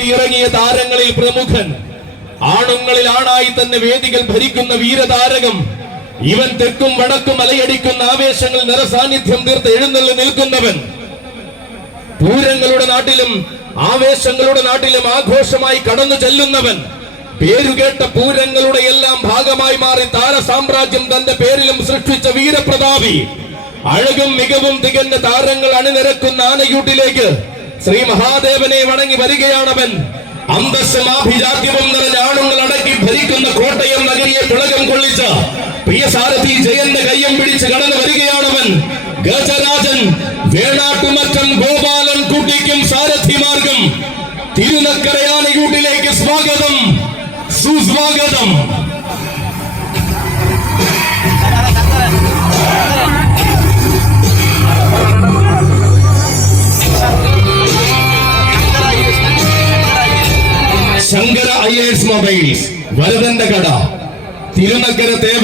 ഇറങ്ങിയ താരങ്ങളിൽ പ്രമുഖൻ. ആണുങ്ങളിൽ ആണായി തന്നെ വേദികൾ ഭരിക്കുന്ന വീരതാരകം. ഇവൻ തെക്കും വടക്കും അലയടിക്കുന്ന ആവേശങ്ങൾ നിറസാന്നിധ്യം തീർത്ത് എഴുന്നള്ളി നിൽക്കുന്നവൻ. പൂരങ്ങളുടെ നാട്ടിലും ആവേശങ്ങളുടെ നാട്ടിലും ആഘോഷമായി കടന്നു ചെല്ലുന്നവൻ. പേരുകേട്ട പൂരങ്ങളുടെ എല്ലാം ഭാഗമായി മാറി താര സാമ്രാജ്യം തന്റെ പേരിലും സൃഷ്ടിച്ച വീരപ്രതാപി. അഴകും മികവും തികഞ്ഞ താരങ്ങൾ അണിനിരക്കുന്ന ആനയൂട്ടിലേക്ക് ശ്രീ മഹാദേവനെ വണങ്ങി വരികയാണവൻ. അന്തസ്സും ആഭിജാത്യവും നിറഞ്ഞ ആണുങ്ങൾ അടക്കി ഭരിക്കുന്ന കോട്ടയം നഗരിയെ തിളകം കൊള്ളിച്ച പ്രിയ സാരഥി ജയന്റെ കയ്യം പിടിച്ച് കടന്നു വരികയാണവൻ. ഗജരാജൻ വേണാട്ടുമറ്റം ഗോപാലൻ കുട്ടിക്കും സാരഥി മാർഗം. തിരുനക്കരയാനയൂട്ടിലേക്ക് സ്വാഗതം. സുസ്വാഗതം. ശങ്കര ഐ എസ് മൊബൈൽസ് വരതന്റെ കട തിരുനക്കര